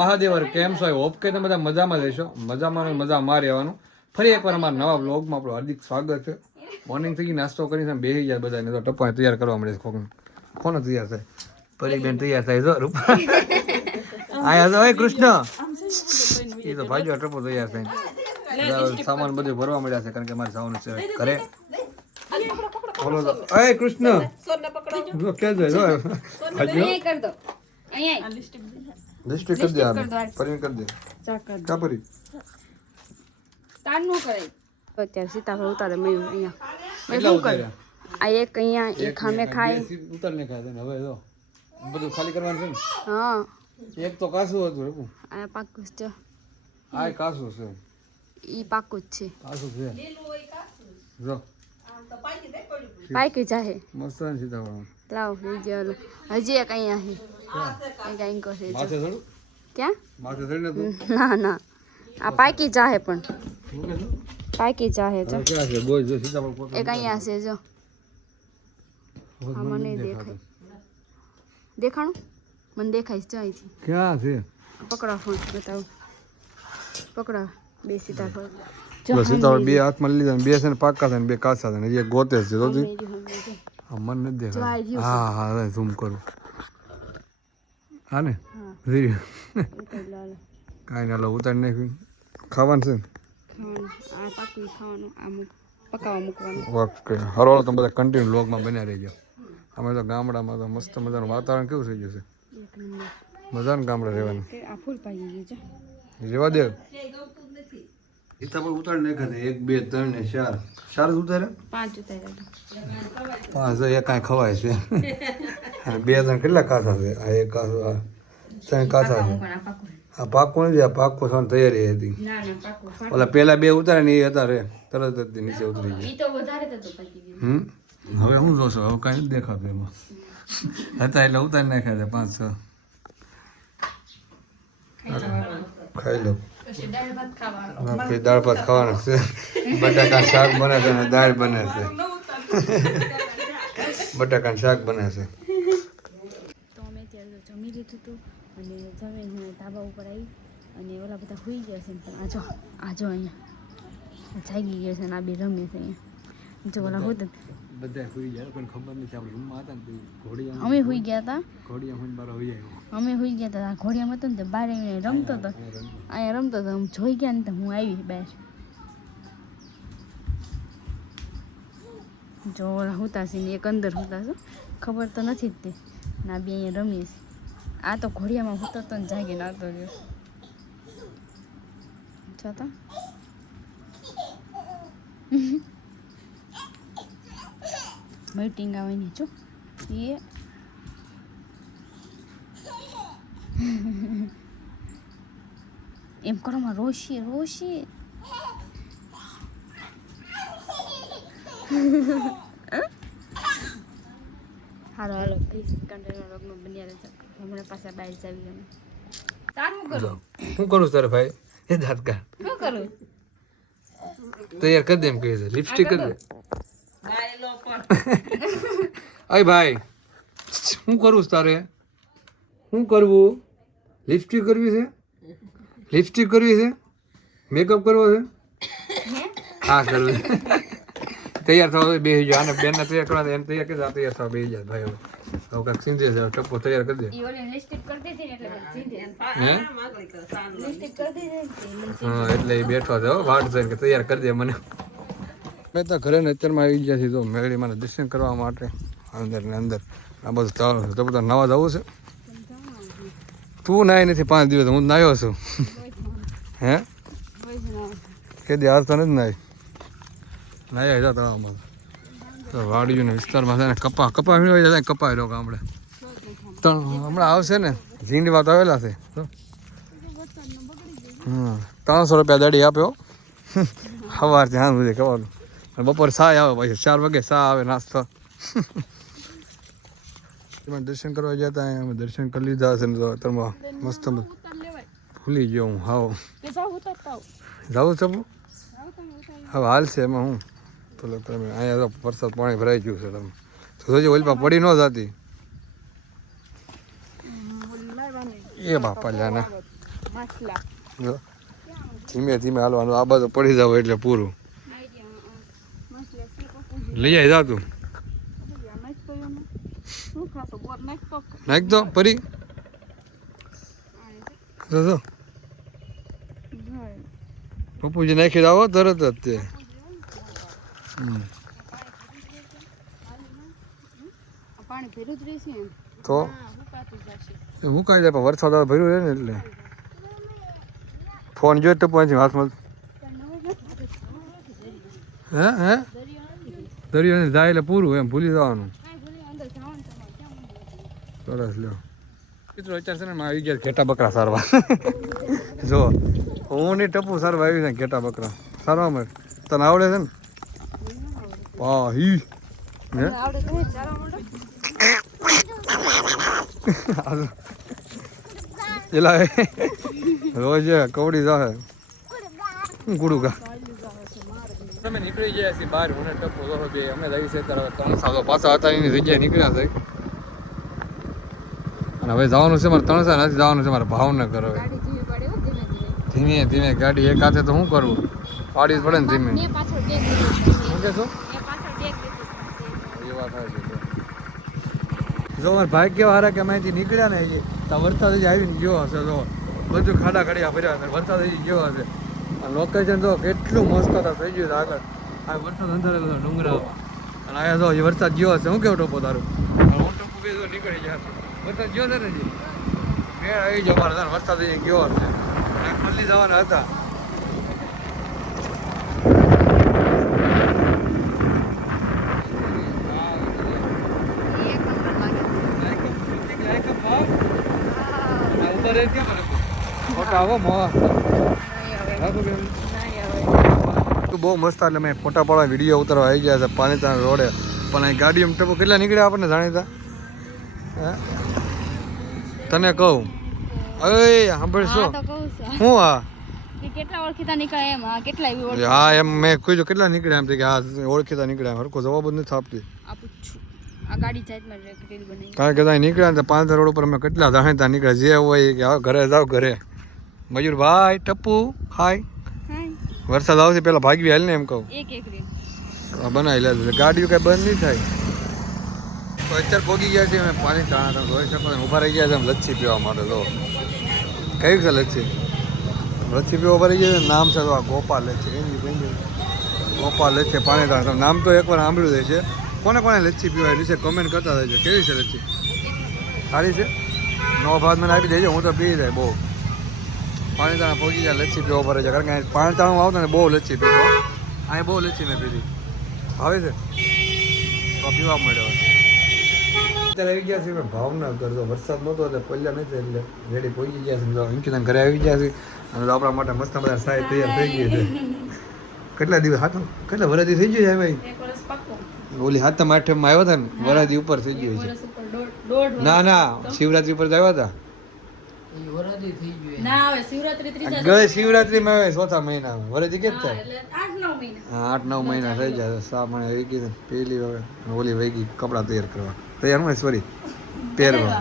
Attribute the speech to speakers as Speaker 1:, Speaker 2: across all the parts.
Speaker 1: મહાદેવર કેમ છો? હોપ કે તમે બધા મજામાં રહેશો મજામાં મજામાં રહેવાનું. ફરી એકવાર અમારા નવા બ્લોગમાં આપણું હાર્દિક સ્વાગત છે. મોર્નિંગ થઈ નાસ્તો કરીને બેસી જાય બધાને તો ટપ્પા તૈયાર કરવા મળે છે કોણ કોણ તૈયાર થાય? પરીબેન તૈયાર થાય છો રૂપા. આયા તો હોય કૃષ્ણ. એ તો ભાઈઓ ટપ્પો તૈયાર થાય બધા સામાન બધું ભરવા મળ્યા છે કારણ કે મારે જવાનું છે ઘરે. અય કૃષ્ણ. જો ક્યાં જાય જો ભાઈઓ
Speaker 2: અહીંયા કર દો અહીંયા
Speaker 1: લિસ્ટ કરી દે આને પરીને કરી દે કા પરી
Speaker 2: તાર નો કરાય અત્યારે સીતાફળ ઉતારે મયું અહીંયા મેં
Speaker 1: કેટલા
Speaker 2: શું કર્યું
Speaker 1: ઉતાર્યા
Speaker 2: આ એક અહીંયા એક ખામે ખાય
Speaker 1: ઉતારને ખાય છે ને હવે જો બધું ખાલી કરવાનું
Speaker 2: હા
Speaker 1: છે ને એક તો કાસું હતું રૂપુ
Speaker 2: આ પાકું જ છે
Speaker 1: આ કાસું છે
Speaker 2: ઈ પાકું જ છે
Speaker 1: કાસું છે જો
Speaker 2: પાકી જાહે
Speaker 1: મસ્ત ને સીતાફળ
Speaker 2: લાવ બીજે ઓલું હજી એક અહીંયા છે એક અહીં છે જો.
Speaker 1: માથે ચડું
Speaker 2: ક્યાં
Speaker 1: માથે ચડીને તું
Speaker 2: ના ના આ પાકી જાહે પણ
Speaker 1: શું કે છે
Speaker 2: પાકી જાહે જો
Speaker 1: હવે ક્યાં છે બોય જો સીતાફળ પોતે
Speaker 2: એક અહીંયા છે જો
Speaker 1: હવે
Speaker 2: આ
Speaker 1: મને
Speaker 2: મને
Speaker 1: નથી
Speaker 2: દેખાય
Speaker 1: દેખાતું.
Speaker 2: દેખાણું મને દેખાય છે અહીંથી
Speaker 1: ક્યાં છે
Speaker 2: પકડા ફોન બતાવો પકડા બે સીતાફળ
Speaker 1: જો સીતાફળ બે હાથમાં લીધા ને બે છે ને પાકા છે ને બે કાચા છે ને હજી એક ગોતે છે તો તું
Speaker 2: મેરી હમ મેરી.
Speaker 1: હા મને નથી
Speaker 2: જો આ
Speaker 1: દેખાતું
Speaker 2: રહ્યું
Speaker 1: હા હા હવે ઝૂમ કરું હા. ને. કાંઈ ના લો ઉતારી નાખ્યું. ખાવાનું છે ઓકે હરવાળો તમે બધા કન્ટિન્યુ વ્લોગમાં બન્યા રહેજો. અમે તો ગામડામાં તો મસ્ત મજાનું વાતાવરણ કેવું થઈ ગયું છે? મજાનું ગામડા રહેવાનું.
Speaker 2: કે આ
Speaker 1: રેવા દે સીતાફળ ઉતારી નાખ્યા છે. એક બે ત્રણ ને ચાર. ચાર જ ઉતાર્યા?
Speaker 2: પાંચ ઉતાર્યા
Speaker 1: પાંચ તો એક કાંઈ ખવાય છે. અને બે ત્રણ કેટલા કાસા છે? આ એક કાસો આ ત્રણ કાચા છે.
Speaker 2: આ પાકું
Speaker 1: નથી આ પાકું થવાની તૈયારી હતી.
Speaker 2: ના ના પાકું
Speaker 1: ઓલા પેલા બે ઉતારે ને એ હતા રે. તરત જ નીચે ઉતરી ગયા.
Speaker 2: તો તો તો
Speaker 1: હમ? હવે શું જોશો? હવે કાંઈ નથી દેખાતું એમાં. હતા એટલે ઉતારી નાખ્યા છે પાંચ છ. ખાઈ લો.
Speaker 2: પછી દાળ ભાત ખાવાનું.
Speaker 1: છે. બટાકા શાક બને છે અને દાળ બને છે. બટાકાનું શાક બને છે.
Speaker 2: તો અમે ત્યારે તો જમી લીધું હતું અને જમીને ધાબા ઉપર આવી અને ઓલા બધા સુઈ ગયા છે પણ આજો આજો અહીંયા. જાગી ગયા છે અને આ બે રમે છે અહીંયા. જો ઓલા હોત
Speaker 1: બધા સુઈ ગયા. પણ ખબર નથી આપણે રૂમમાં હતા ને ઘોડિયા
Speaker 2: અમે સુઈ ગયા હતા
Speaker 1: ઘોડિયા હું બાર હોઈ આવ્યો.
Speaker 2: અમે સુઈ ગયા હતા ઘોડિયા હતો ને તે બહાર આવીને રમતો હતો અહીંયા રમતો. હતો હું જોઈ ગયા ને તો હું આવી બહાર. જો ઓલા હુતા છે ને એક અંદર હુતા છે. ખબર તો નથી જ તે. ના બે અહીંયા રમીએ છીએ આ તો ઘોડિયામાં હુતો તો ને જાગીને આવતો રહ્યો છતાં તો મીટિંગ આવે ને જો એ એમ કરો માં રોશી રોશી હાલો હાલો પ્લીઝ કન્ટેનર રોગમાં બન્યા રહેજો હમણાં પાછા બહાર જાવી અમે તારું કરું
Speaker 1: હું કરું તારે ભાઈ એ
Speaker 2: શું કરું
Speaker 1: તૈયાર કરી દે એમ કહે છે લિપસ્ટિક કરી દે અય ભાઈ શું કરું તારે? શું કરવું? લિપસ્ટિક કરવી છે? લિપસ્ટિક કરવી છે? મેકઅપ કરવો છે? હા? કરવું તૈયાર થવા બે જાય આને બેનને તૈયાર કરવા એને તૈયાર કરી તૈયાર થવા બે જાય ભાઈ હવે. હવે કાંક સિંધે છે ટપ્પો તૈયાર કરી દે.
Speaker 2: ઈ ઓલી લિપસ્ટિક કરી દીધી ને એટલે જીધી
Speaker 1: હે
Speaker 2: લિપસ્ટિક કરી દીધી ને
Speaker 1: હા એટલે એ બેઠો છે હો, વાટ જોઈને કે તૈયાર કરી દે મને. મેં તો ઘરે અત્યારમાં આવી ગયા છીએ તો મેળીમાં દર્શન કરવા માટે. અંદર ને અંદર. આ બધું તો બધા નવા જવું છે. તું નાય નથી પાંચ દિવસ. હું નાયો છું. હે? કે હાથ તો નથી નાય. નાયા હતા તળાવમાં તો વાડીઓના વિસ્તારમાં છે ને કપા કપા વીણવા જતા કપા લોકો આપણે. તો હમણાં આવશે ને. ઝીંડ વાત આવેલા છે. હમ. ત્રણસો રૂપિયા દાડી આપ્યો. સવાર ત્યાં સુધી અને બપોરે સા આવે પછી ચાર વાગે સા આવે નાસ્તો. એમાં દર્શન કરવા ગયા હતા અમે દર્શન કરી લીધા છે ને તો અત્યારમાં મસ્ત ભૂલી ગયો હું હાવ. જાઉં છું હવે હાલશે એમાં હું. પેલો તમે અહીંયા તો વરસાદ પાણી ભરાઈ ગયું છે તમે તો જોજો ઓલપા પડી ન જતી. એ બાપા જાના ધીમે ધીમે હાલવાનું આ બાજુ પડી જાવ એટલે પૂરું.
Speaker 2: છે
Speaker 1: લઈ જાય જા તું.
Speaker 2: નાખ
Speaker 1: પરી. જો પપ્પુજી નાખી આવો તરત જ તે. તો? હું કાંઈ પણ વરસાદ ભર્યું રહે ને એટલે. ફોન જોયો તો પછી હાથમાં. હે હે? દરિયો ને જાય એટલે પૂરું એમ ભૂલી જવાનું. સરસ લ્યો. મિત્રો અત્યારે છે ને આવી ગયા ઘેટા બકરા સારવા. જો હું ની ટપુ સારવા આવી ને ઘેટા બકરા. સારવા મળે. તને આવડે છે ને? વાહ હી? એલા રોજ કવડી જાહે. ગુડું ગા. તમે નીકળી ગયા છીએ બહાર. મને ટપુ તો બે. અમે રહી છે ત્યારે ત્રણ તો પાછા હતા એની જગ્યાએ નીકળ્યા છે અને હવે જવાનું છે મારે ત્રણ સાલ નથી જવાનું છે મારે ભાવનગર હવે.
Speaker 2: ધીમી ધીમે
Speaker 1: ગાડી એક હાથે તો શું કરવું પાડી પડે ને ધીમે. શું કહેશો એ વાત થાય છે. જો મારા ભાઈ કેવા કે અહીંથી નીકળ્યા ને હજી તો વરસાદ જ આવીને ગયો હશે જો. બધું ખાડા ખડિયા ફર્યા હશે વરસાદ હજી ગયો હશે. આ લોકેશન તો કેટલું મસ્ત હતા થઈ ગયું આગળ. આ વરસાદ અંધારેલો ડુંગરા અને અહીંયા જો હજી વરસાદ ગયો હશે. હું કેવો ટોપો તારું? હું ટોપો બે તો નીકળી ગયા વરસાદ ગયો છે ને મેળ આવી ગયો મારે. વરસાદ હજી ગયો હશે. અને ખલ્લી જવાના હતા.
Speaker 2: એક નંબર લાગે
Speaker 1: બહુ મસ્ત એટલે મેં ફોટા પાડવા વીડિયો ઉતારવા આવી ગયા છે પાણીતાણ રોડે. પણ અહીં ગાડી એમ ટપો કેટલા નીકળ્યા આપણને જાણીતા? હે? તને કહું. અરે સાંભળ શું?
Speaker 2: તો
Speaker 1: શું આ?
Speaker 2: કેટલા ઓળખીતા નીકળે એમ? હા કેટલા એવી ઓળખ
Speaker 1: હા એમ મેં કીધું કેટલા નીકળ્યા એમ કે હા ઓળખીતા નીકળ્યા હરકો જવાબ જ નથી આપતી. કારણ કે ત્યાં નીકળ્યા ને પાંચ રોડ ઉપર અમે કેટલા જાણીતા નીકળ્યા. જે હોય કે હા ઘરે જાઓ ઘરે. મયુરભાઈ ટપ્પુ હાય
Speaker 2: હા
Speaker 1: વરસાદ આવશે પેલા ભાગવી હાલ ને એમ કહું.
Speaker 2: એક એક
Speaker 1: બનાવી લે ગાડીઓ કઈ બંધ નહીં થાય. તો અત્યારે પોગી ગયા છે અમે પાણી ચાણા તમે જોઈ શકો ઊભા રહી ગયા છે અમે લચ્છી પીવા માટે તો કયું છે લચ્છી? લચ્છી પીવા ઊભા રહી ગયા છે નામ છે તો આ ગોપાલ લચ્છી કઈ કઈ ગોપાલ લચ્છી પાણી તમે નામ તો એકવાર સાંભળ્યું છે કોને કોને લચ્છી પીવાય છે કમેન્ટ કરતા રહેજો. કેવી છે લચ્છી? સારી છે? નો ભાત મને આપી દેજો હું તો પી જાય બહુ. પાણી તાણા પહોંચી જાય લચ્છી પીવો પડે છે કારણ કે અહીં પાણી તાણું આવતું ને બહુ લચ્છી પીતો અહીં બહુ લચ્છી મેં પીધી. ભાવે છે? તો પીવા મળ્યો અત્યારે આવી ગયા છે ભાવનગર તો વરસાદ નહોતો એટલે પલ્યા નથી એટલે રેડી પહોંચી ગયા છે જો ઘરે આવી ગયા છે અને આપણા માટે મસ્ત બધા સાહેબ તૈયાર થઈ ગઈ છે. કેટલા દિવસ હાથો કેટલા વરદી થઈ ગઈ છે ભાઈ?
Speaker 2: એક વર્ષ
Speaker 1: ઓલી હાથમ આઠમમાં આવ્યા હતા ને વરદી ઉપર થઈ ગયું છે.
Speaker 2: ઉપર
Speaker 1: ના ના શિવરાત્રી પર જ આવ્યા હતા.
Speaker 2: ના હવે શિવરાત્રી ત્રીજા
Speaker 1: ગઈ શિવરાત્રીમાં આવે ચોથા મહિનામાં વરદી કે થાય.
Speaker 2: આઠ નવ મહિના.
Speaker 1: હા આઠ નવ મહિના થઈ જાય. સા મહિના વહી ગઈ પેલી હવે ઓલી વહી ગઈ કપડાં તૈયાર કરવા. તૈયાર હોય સોરી પહેરવા.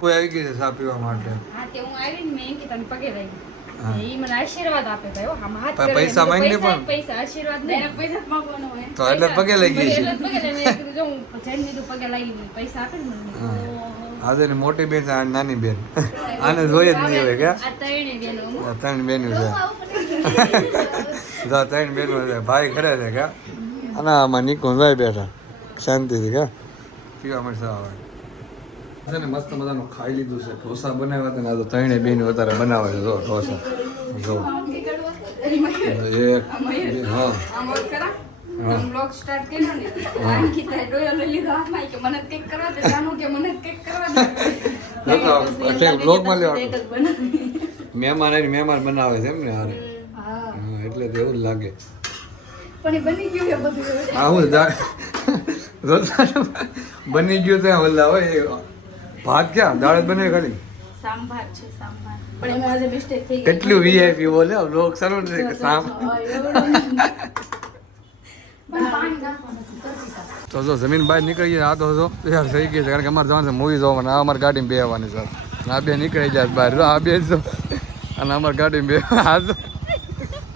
Speaker 1: કોઈ આવી ગઈ છે સા પીવા માટે?
Speaker 2: હા તે હું આવીને મેં કે તને પગે લાગી. આશીર્વાદ આપે ભાઈ હો, આમ હાથ
Speaker 1: પણ પૈસા માંગને
Speaker 2: પૈસા પૈસા આશીર્વાદ નહીં પૈસા માંગવાનો હોય.
Speaker 1: તો એટલે પગે
Speaker 2: લાગી. જો હું પગે લાગી પૈસા આપે ને મને. ઓહો.
Speaker 1: આજે ની મોટી બેન છે આ નાની બેન. આને જોઈએ જ નહીં હોય કે? ત્રણ બેનું છે. જો ત્રણ બેનું છે. ભાઈ ઘરે છે કે? અને આમાં નિકુંજ ભાઈ બેઠા. શાંતિથી કે? પીવા મળશે આવે. છે ને મસ્ત મજાનું ખાઈ લીધું છે. ઢોસા બનાવ્યા હતા ને આ તો ત્રણેય બેન વધારે બનાવે છે. જો ઢોસા. જો. એક હા.
Speaker 2: Vlog start કર્યો ને. અંકિતાએ ડોયો લઈ લીધો હાથમાં. કે મને જ કરવા દે. જાનુ કે મને જ કરવા દે. બનાવી.
Speaker 1: મહેમાન આવીને મહેમાન બનાવે છે એમ ને હારે એટલે તો એવું જ લાગે
Speaker 2: પણ એ બની ગયું એ બધું
Speaker 1: બની ત્યાં વલ્લા હોય ભાત ક્યાં દાળ બને ખાલી
Speaker 2: સાંભાર છે સાંભાર પણ એમાં આજે મિસ્ટેક થઈ ગઈ
Speaker 1: કેટલું વીઆઈપી બોલે લોક સારું
Speaker 2: નથી, કરતી તા.
Speaker 1: જો જમીન બહાર નીકળી ગઈ આ તો જો તૈયાર થઈ ગઈ છે કારણ કે અમારે જવાનું છે મૂવી જોવા આ અમારી ગાડીમાં બેસવાની છે આ બે નીકળી જાય બહાર આ બે જો અને અમારી ગાડી બે આ તો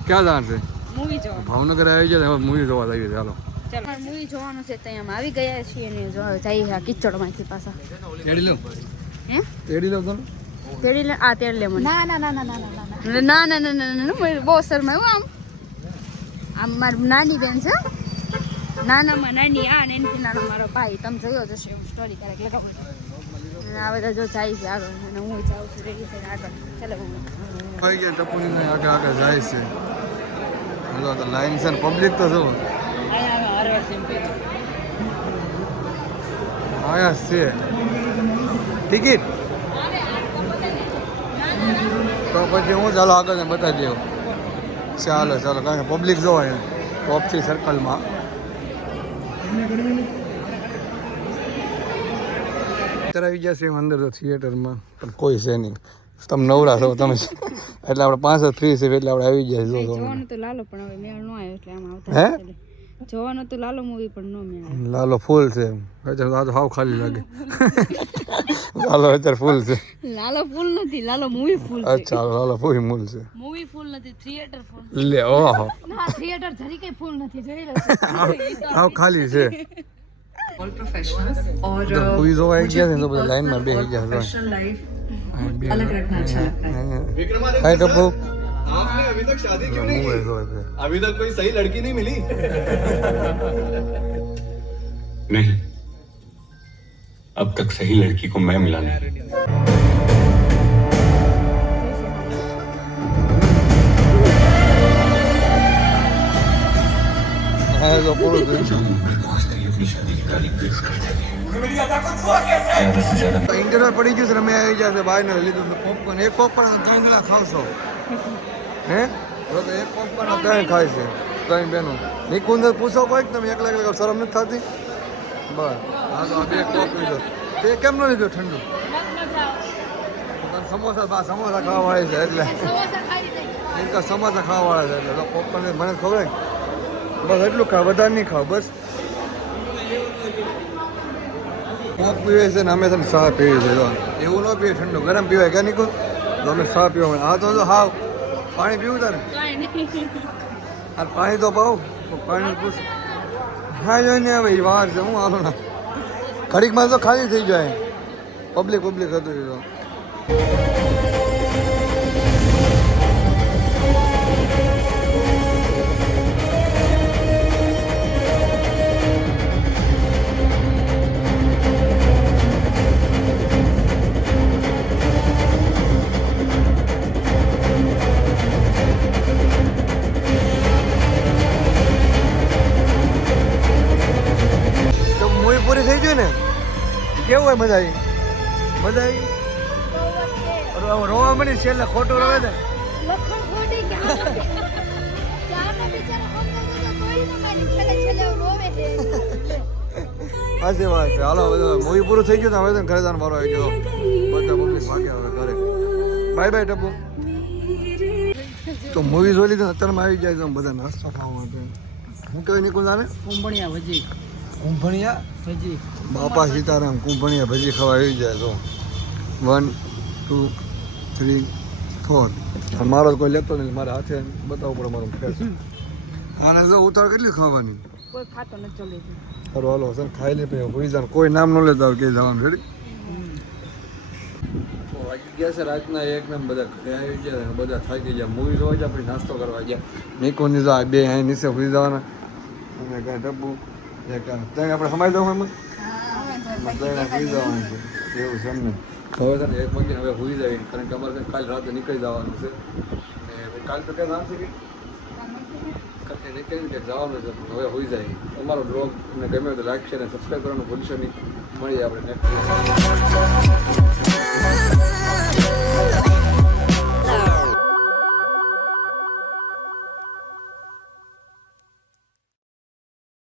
Speaker 1: ક્યાં જવાનું છે
Speaker 2: મૂવી
Speaker 1: ભાવનગર આવી જાય હવે મૂવી જોવા જઈએ ચાલો
Speaker 2: ચાલો મૂવી જોવાનું છે ત્યાં અમે આવી ગયા છીએ ને જો જઈએ આ કિચડમાંથી પાછા
Speaker 1: તેડી લો
Speaker 2: હે
Speaker 1: તેડી લો તમે
Speaker 2: તેડી લે આ તેડી લે મને
Speaker 3: ના ના ના ના ના ના ના
Speaker 2: ના ના ના ના બહુ શરમાયું આમ આમ મારી નાની બેન છે નાનામાં નાની આ ને એનાથી નાનો મારો ભાઈ. તમે જોયો જશે હું સ્ટોરી ક્યારેક લગાવું અને જો જાય છે અને હું જાઉં છું રેડી થઈને આગળ. ચાલો
Speaker 1: આવી ગયા ટપુની જાય છે. હલો, તો લાઈન પબ્લિક તો જો આયા છે. ટિકિટ? તો પછી હું ચાલો આગળ બતાવી દઉં ચાલો ચાલો, કારણ કે પબ્લિક જોવાય ટોપથી સર્કલમાં અત્યારે જશે ગયા છે અંદર તો થિયેટરમાં પણ કોઈ છે નહીં. તમે નવરા છો તમે એટલે આપણે પાંચ જ ફ્રી છે એટલે આપણે આવી ગયા છે જો
Speaker 2: તો લાલો પણ હવે મેળ ન આવ્યો એટલે આમ આવતા
Speaker 1: હે?
Speaker 2: જોવાનો તો લાલો મૂવી પણ નો મેં
Speaker 1: લાલો ફૂલ છે અત્યારે આજ હાવ ખાલી લાગે. લાલો અત્યારે ફૂલ છે.
Speaker 2: લાલો ફૂલ નથી લાલો મૂવી ફૂલ છે.
Speaker 1: અચ્છા લાલો ફૂલ છે.
Speaker 2: મૂવી ફૂલ નથી થિયેટર ફૂલ
Speaker 1: લે ઓહો.
Speaker 3: ના થિયેટર ધરી કઈ ફૂલ નથી જોઈ લો.
Speaker 1: હાવ ખાલી છે.
Speaker 4: ઓલ પ્રોફેશનલ્સ
Speaker 1: ઓર મૂવી જો આવી ગયા તો બધા લાઈનમાં બેસી ગયા છે.
Speaker 4: પ્રોફેશનલ લાઈફ અલગ રખના અચ્છા વિક્રમ
Speaker 1: હાય કપૂર
Speaker 5: आपने अभी तक शादी क्यों नहीं की? अभी तक कोई सही लड़की नहीं मिली?
Speaker 6: नहीं। अब तक सही लड़की को मैं मिला नहीं।
Speaker 1: इंटरव्यू पड़ी थी सर मैं जैसे भाई ने लीधું પોપકોર્ન એક પોપકોર્ન ત્રણ खाओ ખાવશો હે? તો એક પણ ત્રણ ખાય છે, ત્રણ બેનો. નિકુંદર પૂછો કોઈ તમે એકલા એકલા શરમ નથી થતી? બસ. હા, તો બે કોપ લીધો. તે કેમ ન લીધો ઠંડુ? સમોસા, બા, સમોસા ખાવા વાળે છે, એટલે. એમ સમોસા ખાવા વાળા છે, એટલે તો પોપકોર્ન મને ખબર બસ એટલું ખાવ વધારે નહીં ખાવ, બસ. કોક પીવે છે ને, અમે તને સાહ પીવી છે એવું ન પીએ ઠંડુ. ગરમ પીવાય કે નહીં તો અમે શાહ પીવા. આ તો હાવ. પાણી પીવું તારે? આ પાણી તો પાવ પાણી પૂછ. હા જોઈને હવે ઈ વાર છે હું હાલો ના. ઘડીકમાં તો ખાલી થઈ જાય. પબ્લિક પબ્લિક હતું મજા આવી? મજા આવી? રો- રોવા મળી છેલ્લે ખોટું રોવે છે?
Speaker 3: લખણ ખોટી કે ચારનો બિચારો હોતો તો કોઈ ન મારી છેલ્લે છેલ્લે રોવે છે.
Speaker 1: સાચી વાત છે. હાલો મૂવી પૂરું થઈ ગયું તો હવે તો ઘરે જાણ મારો આવી ગયો. બધા મમ્મી ભાગ્યા હવે ઘરે. બાય બાય ટપુ તો મૂવી જોઈ લીધી અત્યારમાં આવી જાય તો બધા નાસ્તો ખાવા માટે. હું કહેવાય નીકળું તારે
Speaker 7: કુંભણિયા ભજી
Speaker 1: કુંભણિયા?
Speaker 7: ભજી.
Speaker 1: બાપા સીતારામ કુંભણિયા ભજી ખાવા આવી જાય તો વન ટુ થ્રી ફોર મારો કોઈ લેતો નહીં મારા હાથે બતાવવું પડે મારું ફેસ. આને જો ઉતાર કેટલી ખાવાની?
Speaker 2: કોઈ ખાતો નથી ચાલે
Speaker 1: હાલો હાલો સર ખાઈ લે પછી હોઈ જાય કોઈ નામ ન લેતા કે જવાનું રેડી? વાગી ગયા છે રાતના એક ને બધા ઘરે આવી ગયા બધા થાકી ગયા. મૂવી જોવા ગયા પછી નાસ્તો કરવા ગયા. નિકોની જો આ બે અહીં નીચે હોઈ જવાના. અને કાંઈ ડબ્બુ ત્યાં આપણે સમાઈ દઉં એમાં? ત્રણે સુઈ જવાનું છે. એવું છે એમને. હવે છે ને એક વાગે હવે હોઈ જાય. કારણ કે અમારે ને કાલે રાતે નીકળી જવાનું છે. અને કાલ તો ક્યાં નામ છે કે? જવાનું છે. હવે હોઈ જાય. અમારો બ્લોગ તમને ગમે તો લાઈક છે અને સબસ્ક્રાઈબ કરવાનું ભૂલશો નહીં. મળીએ આપણે નેક્સ્ટ